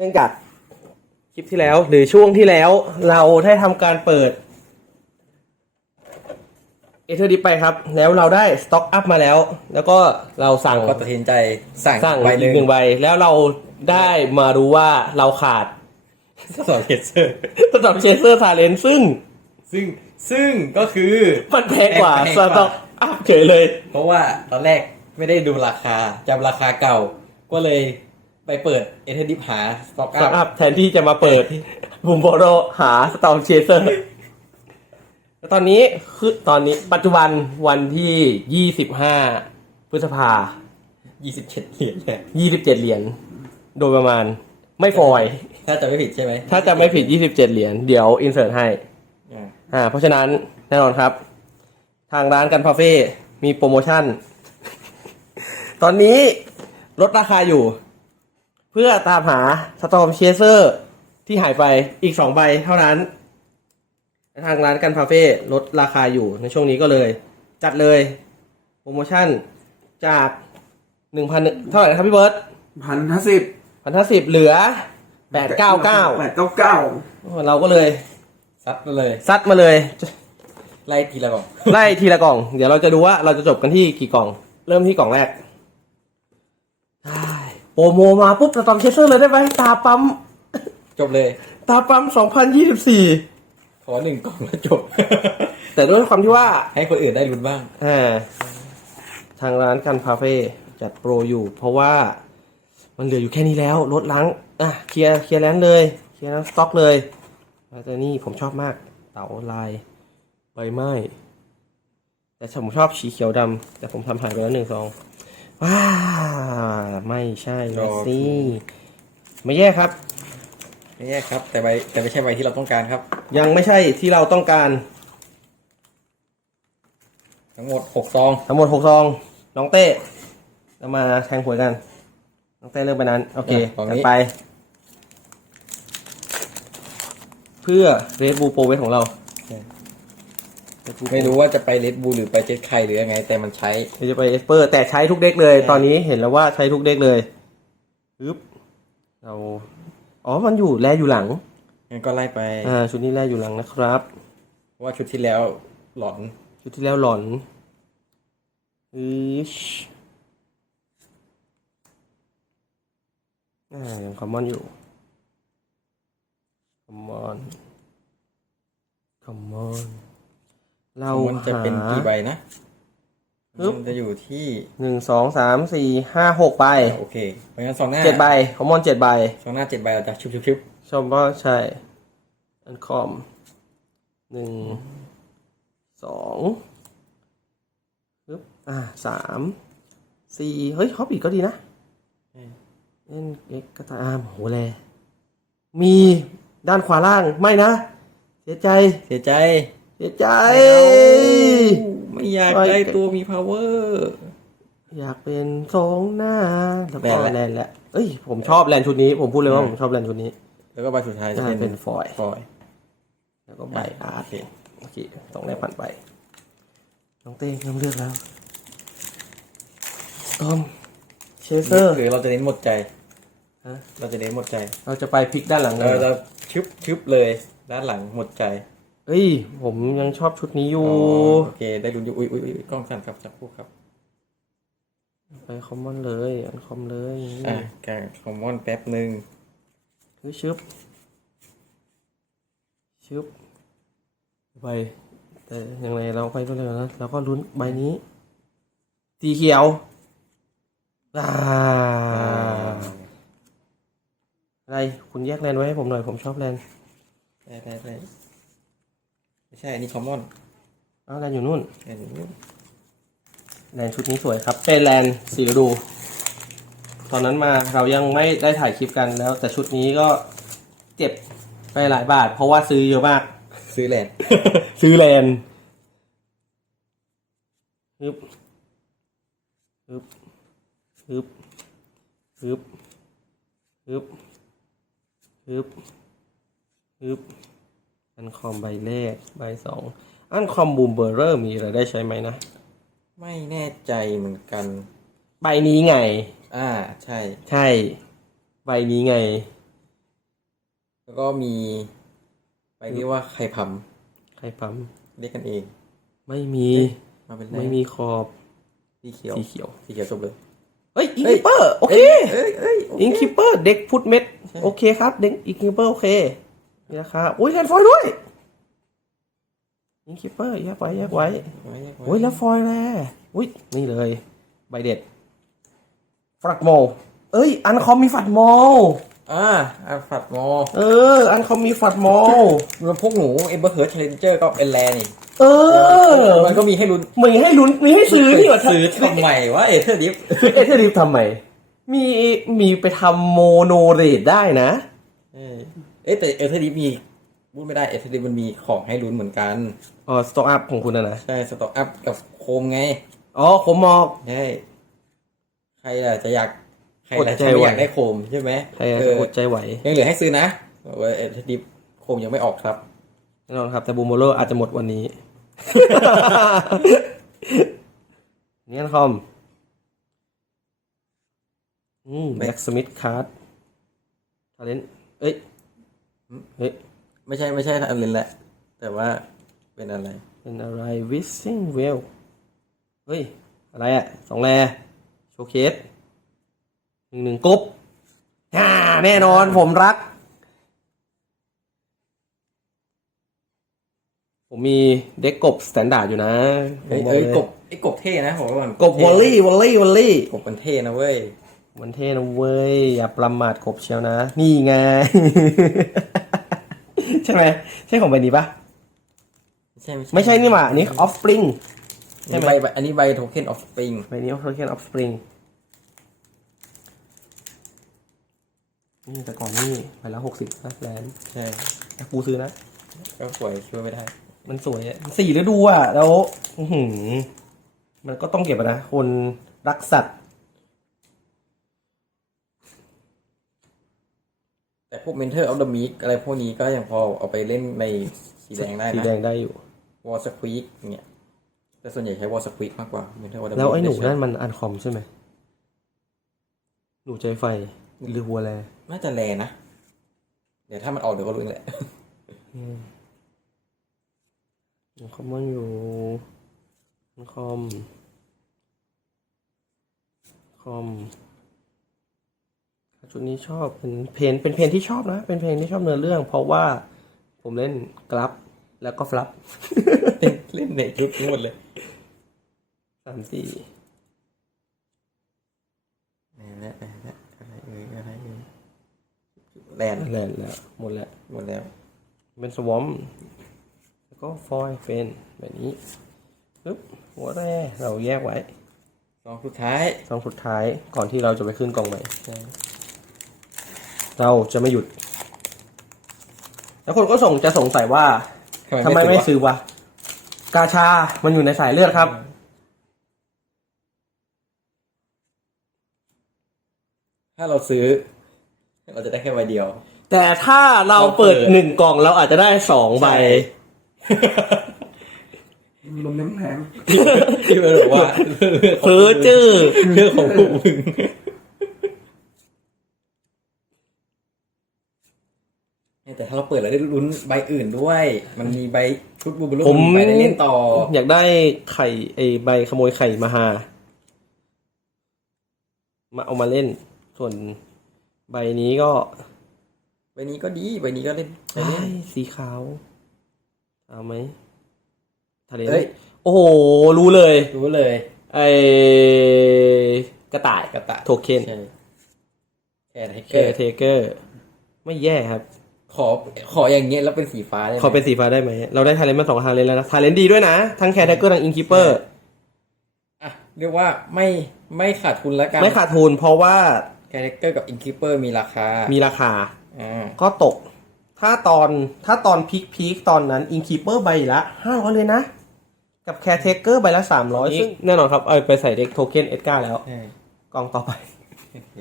เนื่องจากคลิปที่แล้ว หรือช่วงที่แล้วเราได้ทำการเปิดเอเธอร์ดิไปครับ แล้วเราได้สต็อกอัพมาแล้ว แล้วก็เราสั่งก็ตัดสินใจสั่งสั่งใบหอีนึ่กงหนึ่งใบแล้วเราได้มารู้ว่าเราขาดสอนเทเซอร์ สต็อกเชเซอร์ซาเลนซึ่งซึ่งซึ่งก็คือมันแพงกว่าแพงสกว่าต็อกอัพเฉยเลย เพราะว่าตอนแรกไม่ได้ดูราคาจำราคาเก่า ก็เลย ไปเปิดเอเทดิฟหาสต็อกสต็อกอัอัพพแทนที่จะมาเปิดบุมโบโรหาสต็อกเชเซอร์ตอนนี้คือตอนนี้ปัจจุบันวันที่ 25 พฤษภา 27 เหรียญแหละ27 เหรียญโดยประมาณไม่ฟอยล์ถ้าจะไม่ผิดใช่ไหม ถ้าจะไม่ผิด 27 เหรียญเดี๋ยวอินเสิร์ตให้อ่าอ่าเพราะฉะนั้นแน่นอนครับ ทางร้านกันพาเฟ่มีโปรโมชั่น ตอนนี้ลดราคาอยู่ เพื่อตามหาสตอมเชเซอร์ที่หายไปอีกสองใบเท่านั้น ทางร้านกันพาเฟ่ลดราคาอยู่ในช่วงนี้ก็เลย จัดเลยโปรโมชั่นจากหนึ่งพันเท่าไหร่นะครับพี่เบิร์ตพันห้าสิบพันห้าสิบเหลือแปดเก้าเก้าแปดเก้าเก้าเราก็เลยซัดมาเลยซัดมาเลย ไล่ทีละกล่อง ไล่ทีละกล่อง เดี๋ยวเราจะดูว่าเราจะจบกันที่กี่กล่อง เริ่มที่กล่องแรกได้ โปรโมมาปุ๊บสตอมเชสเซอร์เลยได้ไหมตาปั๊ม จบเลย ตาปั๊ม 2024 ขอหนึ่งกล่องแล้วจบ แต่ด้วยความที่ว่า ให้คนอื่นได้ลุ้นบ้าง อ่า ทางร้านกันพาเฟ่จัดโปรอยู่ เพราะว่ามันเหลืออยู่แค่นี้แล้วลดล้างอะเคลียร์เคลียร์แลนด์เลย เคลียร์น้ำสต็อกเลยแล้วแต่นี่ผมชอบมาก เต๋าลายใบไม้แต่ผมชอบสีเขียวดำแต่ผมทำหายไปแล้วหนึ่งซอง ว้าไม่ใช่นะสิไม่แย่ครับ ไม่แย่ครับ แต่ใบแต่ไม่ใช่ใบที่เราต้องการครับ ยังไม่ใช่ที่เราต้องการ ทั้งหมดหกซองทั้งหมดหกซอง น้องเต้เรามาแทงหวยกัน น้องเต้เลือกไปนั้น โอเคกันไป เพื่อเรดบูโปรเวทของเรา Red Bull ไม่รู้ว่าจะไปเลดบูหรือไปเจ็ดไคหรือยังไง แต่มันใช้เราจะไปเอสเปอร์ แต่ใช้ทุกเด็กเลยใช่ตอนนี้เห็นแล้วว่าใช้ทุกเด็กเลยปึ๊บเราอ๋อมันอยู่แลอยู่หลังงั้นก็ไล่ไปอ่าชุดนี้แลอยู่หลังนะครับเพราะว่าชุดที่แล้วหลอน ชุดที่แล้วหลอนอืชอ่ายังคอมมอนอยู่คอมมอนคอมมอน เรามันจะหาเป็นกี่ใบนะปึ๊บมันจะอยู่ที่หนึ่งสองสามสี่ห้าหกใบโอเคเพราะงั้นซองหน้าเจ็ดใบคอมมอนเจ็ดใบซองหน้าเจ็ดใบเราจะชุบชุบชุบชมว่าใช่ อันคอมหนึ่งสองปึ๊บอ่าสามสี่เฮ้ยฮอบบี้ก็ดีนะเอ็นเอ็กกระตายอามโหแลมีด้านขวาล่างไม่นะ เสียใจเสียใจ เสียใจ ไม่อยากไม่ได้ตัวมี power อยากเป็นสองหน้าแล้วก็แลนด์ละแลนด์แหละเอ้ย ผมชอบแลนด์ชุดนี้ ผมพูดเลยว่าผมชอบแลนด์ชุดนี้ แล้วก็ใบสุดท้ายจะน่าเป็นเป็นฟอยล์ฟอยล์แล้วก็ใบอาร์ตโอเคโอเคสองแรกผ่านไป น้องเต้เริ่มเลือกแล้วตอมเชเซอร์หรือเราจะเน้นหมดใจฮะเราจะเน้นหมดใจ เราจะไปพลิกด้านหลังเลเรายจะชึบชึบเลยด้านหลังหมดใจ เอ้ย ผมยังชอบชุดนี้อยู่อ๋อโอเค ได้ลุ้นอยู่ อุ้ยอุ้ยอุ้ยกล้องสั่นครับสักครู่ครับ ไปคอมมอนเลยอันคอมเลยอะแกคอมมอนแป๊บหนึ่งคือชึบชึบไปแต่ยังไงเราไปก็เลยนะเราก็ลุ้นใบนี้ สีเขียวอ่าอะไร คุณแยกแลนไว้ให้ผมหน่อย ผมชอบแลนได้ได้ได้ ไม่ใช่ อันนี้คอมมอนอ้าวแลนอยู่นู่นอันนี้แลนชุดนี้สวยครับเป็นแลนสีฤดู ตอนนั้นมาเรายังไม่ได้ถ่ายคลิปกันแล้ว แต่ชุดนี้ก็เจ็บไปหลายบาท เพราะว่าซื้อเยอะมาก ซื้อแลนด์ซื้อแลนฮึบฮึบฮึบฮึบฮึบฮึบฮึบ อันคอมใบแรกใบสองอันคอมบูมเบอร์เรอร์มีอะไรได้ใช้ไหมนะ ไม่แน่ใจเหมือนกัน ใบนี้ไง อ่าใช่ ใช่ ใบนี้ไง แล้วก็มีไปเรียกว่าใครพัมใครปั๊มเรียกกันเอง ไม่มีมาเป็นไม่มีขอบสีเขียวสีเขียวสีเขียวจบเลยเฮ้ยอิงเฮ้ยคิปเปอร์โอเคเอ้ยเอ้ยโเคอิงคิปเปอร์เด็กพุทเม็ดใช่โอเคครับ เด็กอิงคิปเปอร์โอเค มีราคาอุ้ยแลนด์ฟอยล์ด้วยอิงคิปเปอร์แยกไว้แยกไว้ไว้ไว้โอ้ยแล้วฟอยล์แร่อุ้ยนี่เลยใบเด็ดฝักโม เอ้ย อันคอมมีฝัดโมอ่าอัลฟัดมอเออ อันคอมมีฝัดโมรวมพวกหนูเอเบอร์เฮิร์ชเลนเจอร์ก็เป็นแลนี่เออ มันก็มีให้ลุ้นมีให้ลุ้นมีให้ซื้อนี่หว่าซื้อทำไมวะเอเธอร์ดิฟเอเทริฟทำไมมีมีไปทำโมโนเรดได้นะ เอ้ยเอ๊ะแต่เอเธอร์ดิฟมีพูดไม่ได้เอเธอร์ดิฟมันมีของให้ลุ้นเหมือนกัน อ๋อสต็อกอัพของคุณนะนะ ใช่สต็อกอัพกับโคมไงอ๋อผมมอก ใช่ใครล่ะจะอยากใครอล่ะดใจจะไม่ไหวอยากได้โคมใช่ไหมใครเอออดใจไหว ยังเหลือให้ซื้อนะบอกว่าเอเธอร์ดิฟโคมยังไม่ออกครับแน่นอนครับ แต่บูมโมโลอาจจะหมดวันนี้เนี่ยคอมอืมแบ็กสมิธคาร์ดทาเลนเอ้ย เฮ้ยไม่ใช่ไม่ใช่อันเลนแหละ แต่ว่าเป็นอะไร เป็นอะไรวิสซิ่งเวลเฮ้ย อะไรอะสองแรโชว์เคสหนึ่งหนึ่งกบฮ่าแน่นอนผมรัก ผมมีเด็กกบสแตนดาร์ดอยู่นะเอ้ยผมบเอ้ยลกบไอ้กบเท่นะผมว่าก่อนกบวอลลี่วอลลี่วอลลี่กบมันเท่นะเว้ย มันเท่นะเว้ย อย่าประมาทกบเชียวนะ นี่ไง ใช่ไหมใช่ของใบนี้ปะไม่ใช่ไม่ใช่นี่หว่าอันนี้ออฟสปริงใช่ใช่ไหมใบใบอันนี้ใบโทเค็นออฟสปริงใบนี้ Token of Spring นี่แต่ก่อนนี่ใบละหกสิบนะแลนด์ใช่แต่กูซื้อนะ ก็สวยช่วยไม่ได้ มันสวยอะสี่ฤดูอะ แล้ว อื้อหือมันก็ต้องเก็บอะนะ คนรักสัตว์ แต่พ วกเมนเทอร์ออฟเดอะมิกอะไรพวกนี้ก็ยังพอเอาไปเล่นในสีแดงได้สีแดนะงได้อยู่ วอลสควีกเนี่ยแต่ส่วนใหญ่ใช้วอลสควีกมากกว่าเมนเทอร์ออฟเดอะมิกแล้วไอ้หนูนั่นมันอันคอมใช่ไหมหนูใจไฟหรือวัวแลน่าจะแลนะ เดี๋ยวถ้ามันออกเดี๋ยวก็รู้เองแหละคอมมันอยู่คอม คอม ชุดนี้ชอบเป็นเพลงเป็นเพลงที่ชอบนะ เป็นเพลงที่ชอบเนื้อเรื่อง เพราะว่าผมเล่นกรับแล้วก็ฟลับเล่นเล่นในชุดนี้หมดเลยสามสี่แหมและแหมและอะไรเอ่ยอะไรเอ่ยแลนด์แล้วแล้วหมดแล้วหมดแล้ว เป็นสวอมแล้วก็ฟอยล์เป็นแบบนี้ปึ๊บหัวแร่เราแยกไว้สองสุดท้ายซองสุดท้ายก่อนที่เราจะไปขึ้นกล่องใหม่ เราจะไม่หยุด แล้วคนก็ส่งจะสงสัยว่าทำไมไม่ซื้อวะ กาชา มันอยู่ในสายเลือดครับ ถ้าเราซื้อ เราจะได้แค่ใบเดียว แต่ถ้าเราเปิดหนึ่งกล่องเราอาจจะได้สองใบลมน้ำแข็งที่มันบอกว่าเพอเจอร์เรื่องของพวกมึง แต่ถ้าเราเปิดเราได้ลุ้นใบอื่นด้วย มันมีใบชุดบูบูลูผมใบได้เล่นต่ออยากได้ไข่ไอใบขโมยไข่มาหา มาเอามาเล่น ส่วนใบนี้ก็ใบนี้ก็ดีใบนี้ก็เล่นใช้เล่นไอ้สีขาว เอาไหมทะเลเอ้ย โอ้โห รู้เลย รู้เลยไอ้กระต่ายกระตะโทเค็นใช่แค่ไหนแคร์เทเกอร์ ไม่แย่ครับ ขอขออย่างเงี้ยแล้วเป็นสีฟ้าได้ไหมขอเป็นสีฟ้าได้ไหม เราได้ทาเลนต์มาสองทาเลนต์แล้วนะทาเลนต์ดีด้วยนะ ทั้งแคร์เทเกอร์ทั้งอินคิปเปอร์อะเรียกว่าไม่ไม่ขาดทุนแล้วกันไม่ขาดทุนเพราะว่าคาแรคเตอร์กับอินคิปเปอร์มีราคา มีราคาอ่าก็ตก ถ้าตอนถ้าตอนพีคพีคตอนนั้นอินคีเปอร์ใบละห้าร้อยเลยนะ กับแคร์เทเกอร์ใบละสามร้อยซึ่งแน่นอนครับเอาไปใส่เด็กโทเค็นเอ็ดการ์แล้วใช่กล่องต่อไปโอเค